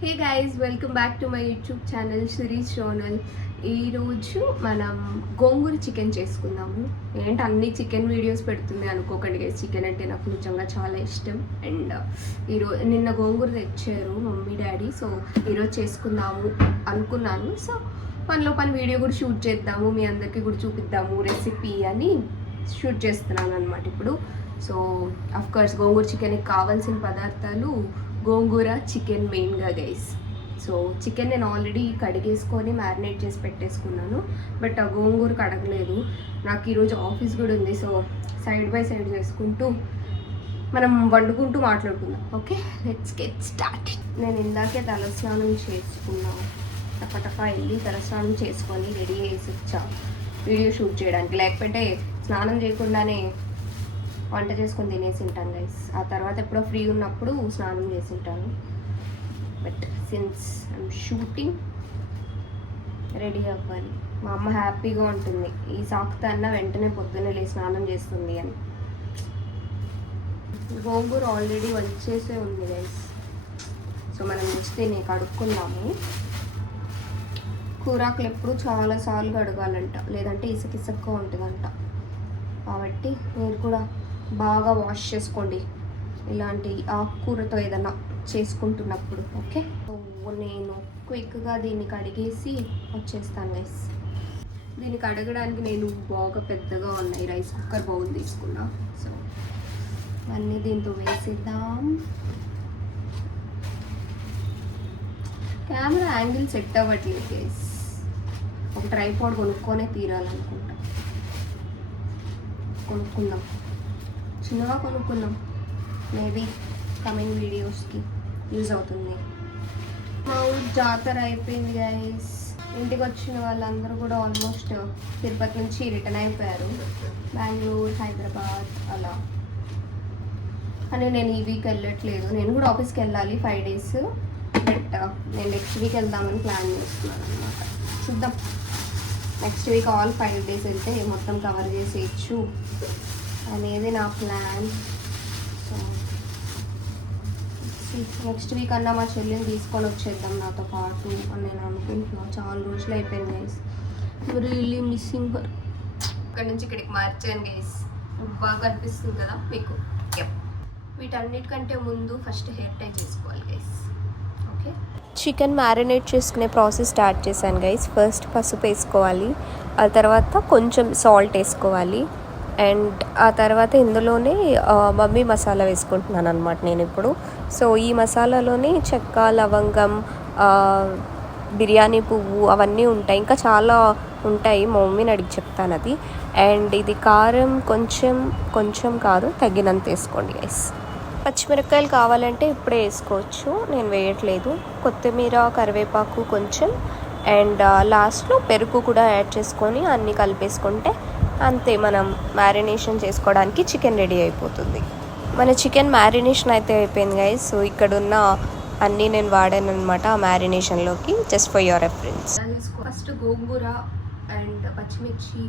Hey guys welcome back to my YouTube channel series channel ఈరోజు మనం గోంగూర chicken చేసుకుందాము. ఏంటి అన్ని చికెన్ వీడియోస్ పెడుతుంది అనుకోకండి గైస్ చికెన్ అంటే నాకు నిజంగా చాలా ఇష్టం. అండ్ ఈరోజు నిన్న గోంగూర తెచ్చారు మమ్మీ డాడీ. సో ఈరోజు చేసుకుందాము అనుకున్నాను. సో పనిలో పని వీడియో కూడా షూట్ చేద్దాము. మీ అందరికీ కూడా చూపిద్దాము రెసిపీ అని షూట్ చేస్తున్నాను అనమాట ఇప్పుడు. సో అఫ్కోర్స్ గోంగూర చికెన్కి కావాల్సిన పదార్థాలు గోంగూర చికెన్ మెయిన్గా గైస్. సో చికెన్ నేను ఆల్రెడీ కడిగేసుకొని మ్యారినేట్ చేసి పెట్టేసుకున్నాను. బట్ ఆ గోంగూర కడగలేదు. నాకు ఈరోజు ఆఫీస్ కూడా ఉంది. సో సైడ్ బై సైడ్ చేసుకుంటూ మనం వండుకుంటూ మాట్లాడుకుందాం. ఓకే? లెట్స్ గెట్ స్టార్ట్ నేను ఇందాకే తలస్నానం చేసుకున్నాను టపటపా వెళ్ళి తలస్నానం చేసుకొని రెడీ చేసి వచ్చా. వీడియో షూట్ చేయడానికి. లేకపోతే స్నానం చేయకుండానే వంట చేసుకొని తినేసి ఉంటాను గైస్ ఆ తర్వాత ఎప్పుడో ఫ్రీ ఉన్నప్పుడు స్నానం చేసి ఉంటాను but since I'm shooting ready అవ్వాలి. మా అమ్మ హ్యాపీగా ఉంటుంది. ఈ సాకుతో అన్న వెంటనే పొద్దున్నే లేచి స్నానం చేస్తుంది అని. గోంగూర ఆల్రెడీ వచ్చేసే ఉంది గైస్ సో మనం వస్తే నేను కడుక్కుందాము కూరాకులు ఎప్పుడు చాలాసార్లు కడగాలంట లేదంటే ఇసుక ఇసుక్గా ఉంటుందంట. కాబట్టి మీరు కూడా బాగా వాష్ చేసుకోండి. ఇలాంటి ఆకుకూరతో ఏదైనా చేసుకుంటున్నప్పుడు ఓకే? నేను క్విక్గా దీన్ని కడిగేసి వచ్చేస్తాను గైస్ దీన్ని కడగడానికి నేను బాగా పెద్దగా ఉన్నాయి. రైస్ కుక్కర్ బౌల్ తీసుకున్నా. సో అన్నీ దీంతో వేసేద్దాం. కెమెరా యాంగిల్ సెట్ అవ్వట్లేదు గైస్ ఒక ట్రైపాడ్ కొనుక్కొనే తీరాలనుకుంటా. కొనుక్కుందాం. చిన్నగా కొనుక్కుందాం మేబీ కమింగ్ వీడియోస్కి యూజ్ అవుతుంది. మా ఊరు జాతర అయిపోయింది గైస్ ఇంటికి వచ్చిన వాళ్ళందరూ కూడా ఆల్మోస్ట్ తిరుపతి నుంచి రిటర్న్ అయిపోయారు. బెంగళూరు హైదరాబాద్ అలా. కానీ నేను ఈ వీక్ వెళ్ళట్లేదు. నేను కూడా ఆఫీస్కి వెళ్ళాలి ఫైవ్ డేస్. బట్ నేను నెక్స్ట్ వీక్ వెళ్దామని ప్లాన్ చేస్తున్నాను అనమాట చూద్దాం. Next week all five days వెళ్తే మొత్తం కవర్ చేసేయచ్చు. అనేది నా ప్లాన్. సో నెక్స్ట్ వీక్ అన్నా మా చెల్లిని తీసుకొని వచ్చేద్దాం నాతో పాటు అని నేను అనుకుంటున్నాను చాలా రోజులు అయిపోయింది గైస్ రియల్లీ మిస్సింగ్ హర్ ఇక్కడ నుంచి ఇక్కడికి మార్చాను గైస్ బాగా కనిపిస్తుంది కదా మీకు. వీటన్నిటికంటే ముందు ఫస్ట్ హెయిర్ టై చేసుకోవాలి గైస్ ఓకే చికెన్ మ్యారినేట్ చేసుకునే ప్రాసెస్ స్టార్ట్ చేశాను గైస్ ఫస్ట్ పసుపు వేసుకోవాలి. ఆ తర్వాత కొంచెం సాల్ట్ వేసుకోవాలి. అండ్ ఆ తర్వాత ఇందులోనే మమ్మీ మసాలా వేసుకుంటున్నాను అనమాట నేను ఇప్పుడు. సో ఈ మసాలాలోనే చెక్క లవంగం బిర్యానీ పువ్వు అవన్నీ ఉంటాయి. ఇంకా చాలా ఉంటాయి. మా మమ్మీని అడిగి చెప్తాను అది. అండ్ ఇది కారం కొంచెం కొంచెం కాదు తగినంత వేసుకోండి గైస్ పచ్చిమిరపకాయలు కావాలంటే ఇప్పుడే వేసుకోవచ్చు. నేను వేయట్లేదు. కొత్తిమీర కరివేపాకు కొంచెం. అండ్ లాస్ట్లో పెరుగు కూడా యాడ్ చేసుకొని అన్నీ కలిపేసుకుంటే అంతే మనం మ్యారినేషన్ చేసుకోవడానికి చికెన్ రెడీ అయిపోతుంది. మన చికెన్ మ్యారినేషన్ అయితే అయిపోయింది గైస్ సో ఇక్కడ ఉన్న అన్నీ నేను వాడాను అనమాట ఆ మ్యారినేషన్లోకి just for your reference first gongura and పచ్చిమిర్చి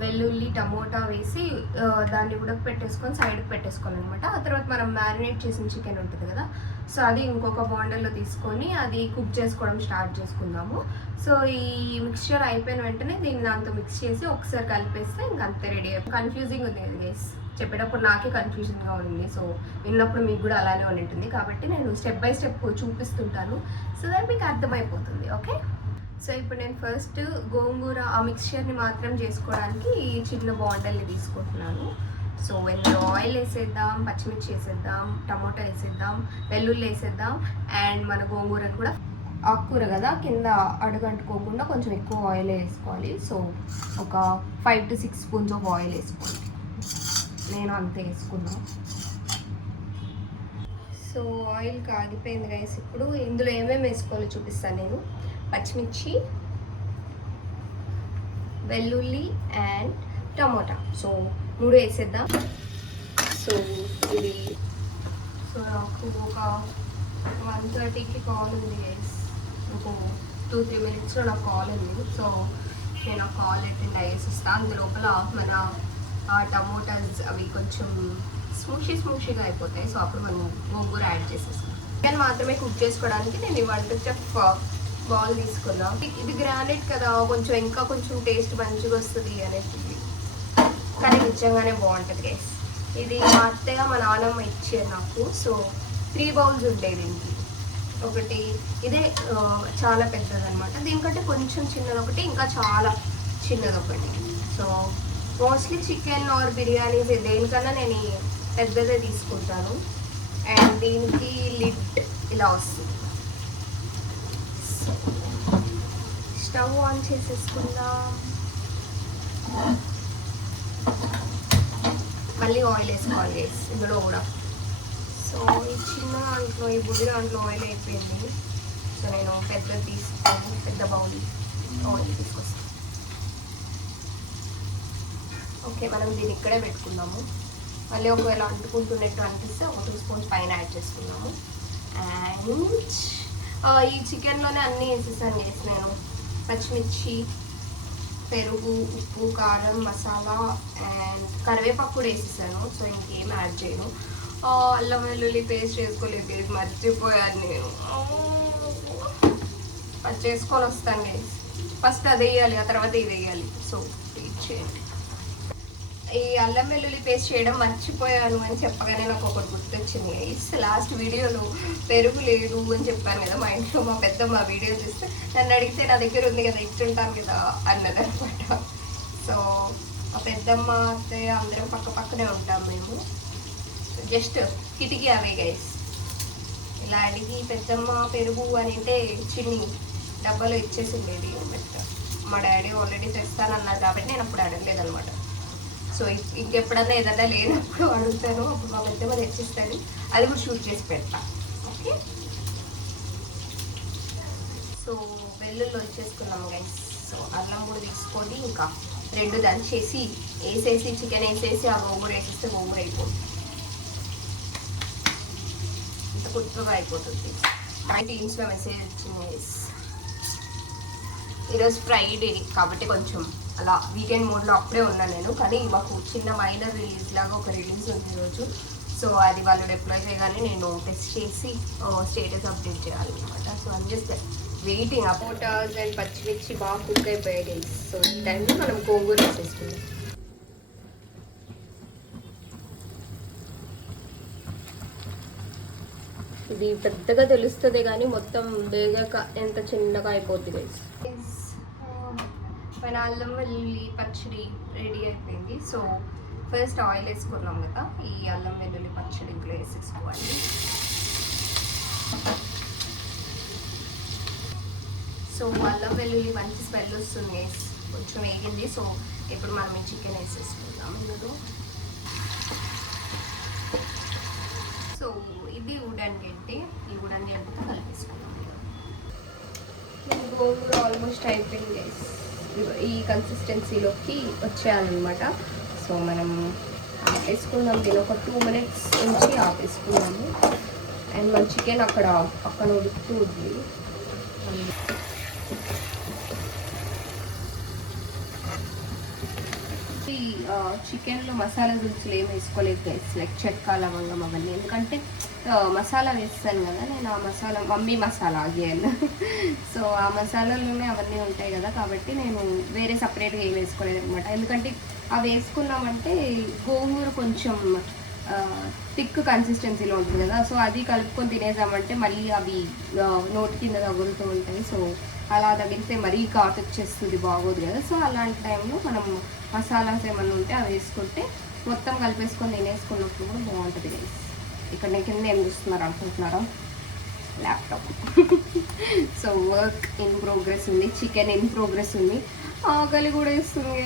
వెల్లుల్లి టమోటా వేసి దాన్ని ఉడక పెట్టేసుకొని సైడ్కి పెట్టేసుకోవాలి అనమాట ఆ తర్వాత మనం మ్యారినేట్ చేసిన చికెన్ ఉంటుంది కదా. సో అది ఇంకొక బాండర్లో తీసుకొని అది కుక్ చేసుకోవడం స్టార్ట్ చేసుకుందాము. సో ఈ మిక్స్చర్ అయిపోయిన వెంటనే దీన్ని దాంతో మిక్స్ చేసి ఒకసారి కలిపేస్తే ఇంక అంతే రెడీ అయిపోయి కన్ఫ్యూజింగ్ ఉంది గేస్ చెప్పేటప్పుడు నాకే కన్ఫ్యూజన్గా ఉంది. సో విన్నప్పుడు మీకు కూడా అలానే ఉంటుంది కాబట్టి నేను స్టెప్ బై స్టెప్ చూపిస్తుంటాను. సో దాన్ని మీకు అర్థమైపోతుంది. ఓకే సో ఇప్పుడు నేను ఫస్ట్ గోంగూర ఆ మిక్స్చర్ని మాత్రం చేసుకోవడానికి ఈ చిన్న బాండల్ని తీసుకుంటున్నాను. సో ఇందులో ఆయిల్ వేసేద్దాం పచ్చిమిర్చి వేసేద్దాం టమాటో వేసేద్దాం వెల్లుల్లి వేసేద్దాం అండ్ మన గోంగూరని కూడా ఆకుకూర కదా కింద అడుగంటుకోకుండా కొంచెం ఎక్కువ ఆయిల్ వేసుకోవాలి. సో ఒక five to six spoons of oil వేసుకోవాలి. నేను అంతే వేసుకున్నాను సో ఆయిల్ కాగిపోయింది రైస్ ఇప్పుడు ఇందులో ఏమేమి వేసుకోవాలో చూపిస్తాను నేను. పచ్చిమిర్చి వెల్లుల్లి అండ్ టమోటా. సో మూడు వేసేద్దాం. సో ఇది సో నాకు ఒక వన్ థర్టీకి కాల్ ఉంది గైస్ ఒక టూ త్రీ మినిట్స్లో నాకు కాల్ ఉంది. సో నేను ఆ కాల్ అటెండ్ అయ్యేసిస్తాను అందు లోపల మన ఆ టమోటాస్ అవి కొంచెం స్మూషీ స్మూషీగా అయిపోతాయి. సో అప్పుడు మనం గోంగూర యాడ్ చేసేస్తాం. చికెన్ మాత్రమే కుక్ చేసుకోవడానికి నేను ఇవాళ చెఫ్ బౌల్ తీసుకున్నాం. ఇది గ్రానైట్ కదా కొంచెం ఇంకా కొంచెం టేస్ట్ మంచిగా వస్తుంది అనేసి. కానీ నిజంగానే బాగుంటుంది గైస్ ఇది మా అత్తయ్య మా నాన్నమ్మ ఇచ్చారు నాకు. సో త్రీ బౌల్స్ ఉంటాయి దీనికి. ఒకటి ఇదే చాలా పెద్దది అనమాట దీనికంటే కొంచెం చిన్నది ఒకటి ఇంకా చాలా చిన్నది ఒకటి so mostly chicken or biryanis దేనికన్నా నేను పెద్దదే తీసుకుంటాను. అండ్ దీనికి లిడ్ ఇలా వస్తుంది. స్టవ్ ఆన్ చేసేసుకుందాం మళ్ళీ ఆయిల్ వేసుకోవాలి guys. ఇందులో కూడా. సో ఈ చిన్న దాంట్లో ఈ బుద్ధి దాంట్లో ఆయిల్ అయిపోయింది. సో నేను పెద్దది తీసుకొని పెద్ద బౌల్ ఆయిల్ తీసుకొస్తాను. ఓకే మనం దీన్ని ఇక్కడే పెట్టుకుందాము. మళ్ళీ ఒకవేళ అంటుకుంటున్నట్టు అనిపిస్తే ఒక టూ స్పూన్స్ పైన యాడ్ చేసుకున్నాము అండ్ ఈ చికెన్లోనే అన్నీ వేసేసాను చేసి నేను. పచ్చిమిర్చి పెరుగు ఉప్పు కారం మసాలా అండ్ కరివేపాకు కూడా వేసేసాను. సో ఇంకేం యాడ్ చేయను. అల్లం వెల్లుల్లి పేస్ట్ చేసుకోలేదు మర్చిపోయాను నేను. అది చేసుకొని వస్తాను ఫస్ట్ అది వేయాలి ఆ తర్వాత ఇది వేయాలి. సో వెయిట్ చేయండి. ఈ అల్లం వెల్లుల్లి పేస్ట్ చేయడం మర్చిపోయాను అని చెప్పగానే నాకు ఒకటి గుర్తొచ్చింది. ఇట్స్ లాస్ట్ వీడియోలో పెరుగు లేదు అని చెప్పాను కదా మా ఇంట్లో మా పెద్ద మా వీడియో చూస్తే. నన్ను అడిగితే నా దగ్గర ఉంది కదా ఇచ్చుంటాను కదా అన్నదనమాట. సో మా పెద్దమ్మ అత్తయ్య అందరం పక్క పక్కనే ఉంటాం మేము. జస్ట్ కిటికీ అవే గైస్ ఇలా అడిగి పెద్దమ్మ పెరుగు అని అంటే చిన్ని డబ్బాలో ఇచ్చేసింది బట్ మా డాడీ ఆల్రెడీ తెస్తానన్నారు కాబట్టి నేను అప్పుడు అడగలేదు అనమాట సో ఇంకెప్పుడన్నా ఏదన్నా లేనప్పుడు అడుగుతాను. అప్పుడు మా పెద్దమ్మ తెచ్చిస్తాను. అది కూడా షూట్ చేసి పెడతా. ఓకే? సో వెల్లుల్లి వచ్చేసుకున్నాము గైస్ సో అల్లం కూడా తీసుకొని ఇంకా రెండు దంచేసి వేసేసి చికెన్ వేసేసి ఆ గోంగూర వేసేస్తే గోంగూర అయిపోతుంది. ఇంత కొత్తగా అయిపోతుంది. కానీ టీమ్స్లో మెసేజ్ వచ్చింది ఈరోజు ఫ్రైడే కాబట్టి కొంచెం అలా వీకెండ్ మోడ్లో అప్పుడే ఉన్నాను నేను. కానీ మాకు చిన్న మైనర్ రిలీజ్ లాగా ఒక రిలీజ్ ఉంది ఈరోజు సో అది వాళ్ళు డిప్లాయ్ చేయగానే నేను టెస్ట్ చేసి స్టేటస్ అప్డేట్ చేయాలన్నమాట. సో అని జస్ట్ వెయిటింగ్ అపోటాస్ అండ్ పచ్చిమిర్చి బాగా కుక్ అయిపోయాయి సో ఈ టైంలో మనం గోంగూర వేసేసుకుందాం ఇది పెద్దగా తెలుస్తుంది కానీ మొత్తం వేగాక ఎంత చిన్నగా అయిపోద్ది గైస్ మన అల్లం వెల్లుల్లి పచ్చడి రెడీ అయిపోయింది. సో ఫస్ట్ ఆయిల్ వేసుకున్నాం కదా ఈ అల్లం వెల్లుల్లి పచ్చడి ఇంట్లో వేసేసుకోవాలి. సో అల్లం వెల్లుల్లి మంచి స్మెల్ వస్తుంది. కొంచెం వేగింది. సో ఇప్పుడు మనం ఈ చికెన్ వేసేసుకుందాం ఇందులో. సో ఇది వుడన్ గడ్డి ఈ ఉడన్ గడ్డితో కలిపేసుకుందాం. గోంగూర ఆల్మోస్ట్ అయిపోయింది. ఈ కన్సిస్టెన్సీలోకి వచ్చేయాలన్నమాట. సో మనం ఆపేసుకుందాం దీని ఒక టూ మినిట్స్ ఉంచి ఆపేసుకున్నాము అండ్. మన చికెన్ అక్కడ పక్కన ఉడుకుతూ ఉంది. చికెన్లో మసాలా దినుసులు ఏం వేసుకోలేదు లైక్ చెక్క లవంగం అవన్నీ. ఎందుకంటే మసాలా వేస్తాను కదా నేను ఆ masala mummy masala again so ఆ మసాలాలోనే అవన్నీ ఉంటాయి కదా కాబట్టి నేను వేరే సపరేట్గా ఏం వేసుకోలేదు అనమాట ఎందుకంటే అవి వేసుకున్నామంటే గోంగూర కొంచెం థిక్ కన్సిస్టెన్సీలో ఉంటుంది కదా సో అది కలుపుకొని తినేసామంటే మళ్ళీ అవి నోటి కింద తగులుతూ ఉంటాయి. సో అలా తగిలితే మరీ ఘాట్ వచ్చేస్తుంది బాగోదు కదా. సో అలాంటి టైంలో మనం మసాలాస్ ఏమన్నా ఉంటే అవి వేసుకుంటే మొత్తం కలిపేసుకొని తినేసుకున్నప్పుడు కూడా బాగుంటుంది గైస్ ఇక్కడ నేను కింద ఏం చూస్తున్నారు అనుకుంటున్నారా? Laptop so work in progress ఉంది చికెన్ ఇన్ ప్రోగ్రెస్ ఉంది. ఆకలి కూడా ఇస్తుంది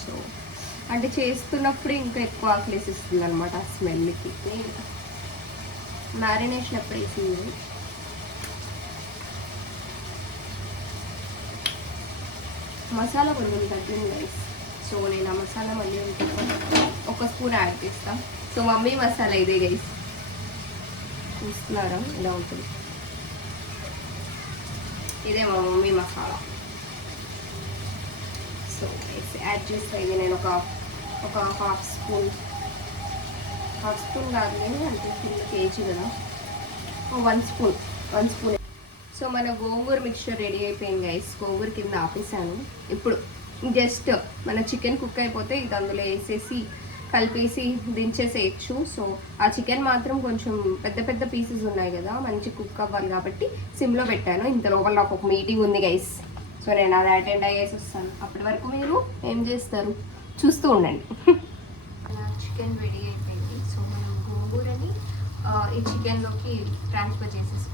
సో అంటే చేస్తున్నప్పుడు ఇంకా ఎక్కువ ఆకలేసి ఇస్తుంది అనమాట ఆ స్మెల్కి మ్యారినేషన్ ఎప్పుడు వేసింది? మసాలా కొంచెం తగ్గింది సో నేను ఆ మసాలా మళ్ళీ ఉంటుంది ఒక స్పూన్ యాడ్ చేస్తాను సో మమ్మీ మసాలా ఇదే గైస్ చూస్తున్నారా? ఇలా ఉంటుంది? ఇదే మా మమ్మీ మసాలా. సో యాడ్ చేస్తా ఇది నేను ఒక ఒక హాఫ్ స్పూన్ హాఫ్ స్పూన్ కాదులే అంటే ఫుల్ కేజీ కదా. One spoon one spoon so మన గోంగూర మిక్చర్ రెడీ అయిపోయింది గైస్ గోంగూర కింద ఆపేసాను ఇప్పుడు జస్ట్ మన చికెన్ కుక్ అయిపోతే ఇది అందులో వేసేసి కలిపేసి దించేసేయచ్చు. సో ఆ చికెన్ మాత్రం కొంచెం పెద్ద పెద్ద పీసెస్ ఉన్నాయి కదా మంచి కుక్ అవ్వాలి కాబట్టి సిమ్లో పెట్టాను. ఇంత లోపల నాకు ఒక మీటింగ్ ఉంది గైస్ సో నేను అది అటెండ్ అయ్యేసి వస్తాను. అప్పటి వరకు మీరు ఏం చేస్తారు? చూస్తూ ఉండండి. చికెన్ రెడీ అయిపోయింది. సో మనం గోంగూరని ఈ చికెన్లోకి ట్రాన్స్ఫర్ చేసేసుకుందాం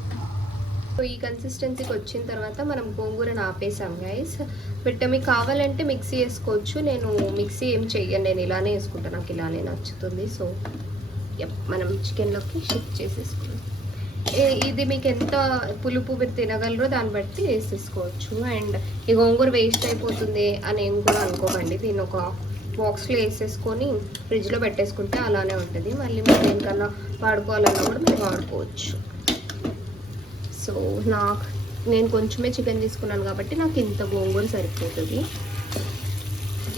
సో ఈ కన్సిస్టెన్సీకి వచ్చిన తర్వాత మనం గోంగూరను ఆపేసాం గైస్ బట్ మీకు కావాలంటే మిక్సీ వేసుకోవచ్చు నేను మిక్సీ ఏం చెయ్యను. నేను ఇలానే వేసుకుంటాను. నాకు ఇలానే నచ్చుతుంది. సో మనం చికెన్లోకి షిఫ్ట్ చేసేసుకున్నాం ఇది మీకు ఎంత పులుపు మీరు తినగలరో దాన్ని బట్టి వేసేసుకోవచ్చు. అండ్ ఈ గోంగూర వేస్ట్ అయిపోతుంది అని ఏం కూడా అనుకోకండి. దీని ఒక బాక్స్లో వేసేసుకొని ఫ్రిడ్జ్లో పెట్టేసుకుంటే అలానే ఉంటుంది. మళ్ళీ మీరు దేనికన్నా వాడుకోవాలన్నా కూడా మీరు వాడుకోవచ్చు. సో నాకు నేను కొంచెమే చికెన్ తీసుకున్నాను కాబట్టి నాకు ఇంత గోంగూర సరిపోతుంది.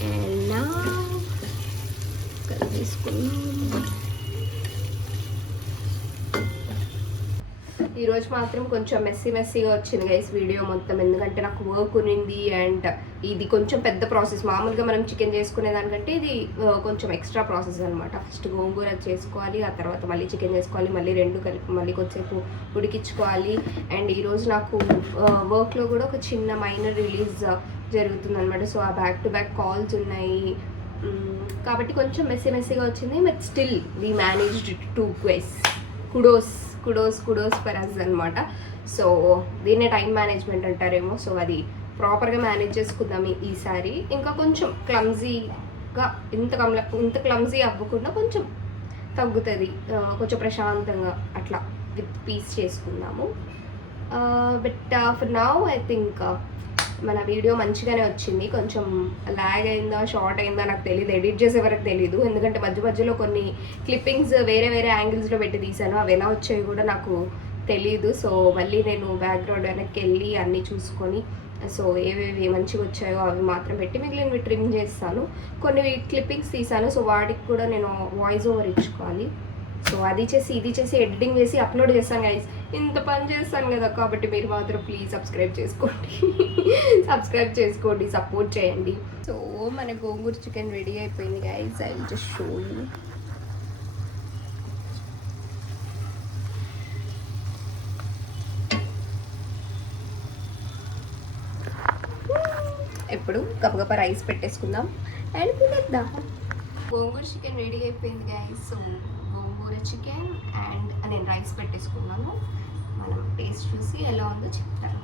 అండ్ నా తీసుకున్నాను. ఈరోజు మాత్రం కొంచెం మెస్సీ మెస్సీగా వచ్చింది గైస్ వీడియో మొత్తం. ఎందుకంటే నాకు వర్క్ ఉన్నింది అండ్ ఇది కొంచెం పెద్ద ప్రాసెస్ మామూలుగా మనం చికెన్ చేసుకునే దానికంటే ఇది కొంచెం ఎక్స్ట్రా ప్రాసెస్ అనమాట ఫస్ట్ గోంగూర చేసుకోవాలి ఆ తర్వాత మళ్ళీ చికెన్ చేసుకోవాలి మళ్ళీ రెండు కలిపి మళ్ళీ కొద్దిసేపు ఉడికించుకోవాలి. అండ్ ఈరోజు నాకు వర్క్లో కూడా ఒక చిన్న మైనర్ రిలీజ్ జరుగుతుంది అనమాట సో ఆ బ్యాక్ టు బ్యాక్ కాల్స్ ఉన్నాయి. కాబట్టి కొంచెం మెస్సీ మెస్సీగా వచ్చింది but still we managed to Quess kudos kudos kudos for us అనమాట సో దీన్నే టైం మేనేజ్మెంట్ అంటారేమో. సో అది ప్రాపర్గా మేనేజ్ చేసుకుందాం ఈసారి ఇంకా కొంచెం క్లమ్జీగా ఇంత కమ్ల ఇంత క్లమ్జీ అవ్వకుండా కొంచెం తగ్గుతుంది. కొంచెం ప్రశాంతంగా అట్లా విత్ పీస్ చేసుకుందాము. But for now I think మన వీడియో మంచిగానే వచ్చింది. కొంచెం లాగ్ అయిందా షార్ట్ అయిందా నాకు తెలియదు ఎడిట్ చేసే వరకు తెలియదు ఎందుకంటే మధ్య మధ్యలో కొన్ని క్లిప్పింగ్స్ వేరే వేరే యాంగిల్స్లో పెట్టి తీశాను. అవి ఎలా వచ్చాయి కూడా నాకు తెలియదు సో మళ్ళీ నేను బ్యాక్గ్రౌండ్ వెనక్కి వెళ్ళి అన్నీ చూసుకొని సో ఏవేవి మంచిగా వచ్చాయో అవి మాత్రం పెట్టి మిగిలినవి ట్రిమ్ చేస్తాను. కొన్ని క్లిప్పింగ్స్ తీసాను సో వాటికి కూడా నేను వాయిస్ ఓవర్ ఇచ్చుకోవాలి. సో అది చేసి ఇది చేసి ఎడిటింగ్ చేసి అప్లోడ్ చేస్తాను గైస్ ఇంత పని చేస్తాను కదా కాబట్టి మీరు మాత్రం ప్లీజ్ సబ్స్క్రైబ్ చేసుకోండి. సబ్స్క్రైబ్ చేసుకోండి సపోర్ట్ చేయండి. సో మన గోంగూర చికెన్ రెడీ అయిపోయింది guys I just show you ఇప్పుడు గబగబా రైస్ పెట్టేసుకుందాం. అండ్ తినేద్దాం గోంగూర చికెన్ రెడీ అయిపోయింది guys so gongura chicken and నేను రైస్ పెట్టేసుకున్నాను. మనం టేస్ట్ చూసి ఎలా ఉందో చెప్తాను.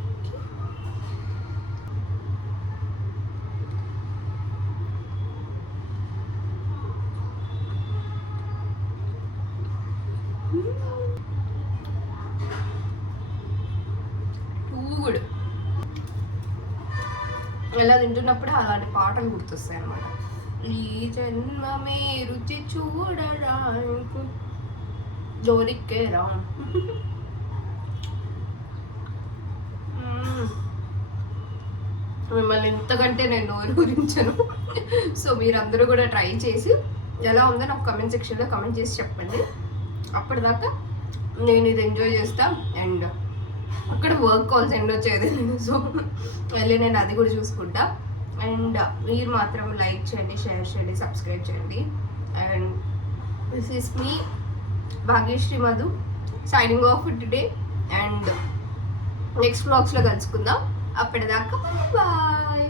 గుడ్ ఎలా తింటున్నప్పుడు అలాంటి పాటలు గుర్తొస్తాయి అన్నమాట ఈ జన్మమే రుచి చూడడానికి దొరికేరా మ్మ్. మిమ్మల్ని ఎంతకంటే నేను నోరు గురించను సో మీరందరూ కూడా ట్రై చేసి ఎలా ఉందో నాకు కమెంట్ సెక్షన్లో కమెంట్ చేసి చెప్పండి. అప్పటిదాకా నేను ఇది ఎంజాయ్ చేస్తా అండ్ అక్కడ వర్క్ కాల్స్ ఎండ్ వచ్చేది. సో వెళ్ళి నేను అది కూడా చూసుకుంటా. అండ్ మీరు మాత్రం లైక్ చేయండి షేర్ చేయండి సబ్స్క్రైబ్ చేయండి. And this is me Bhagyashree Madhu signing off today and next బ్లాగ్స్లో కలుసుకుందాం. అప్పటిదాకా బాయ్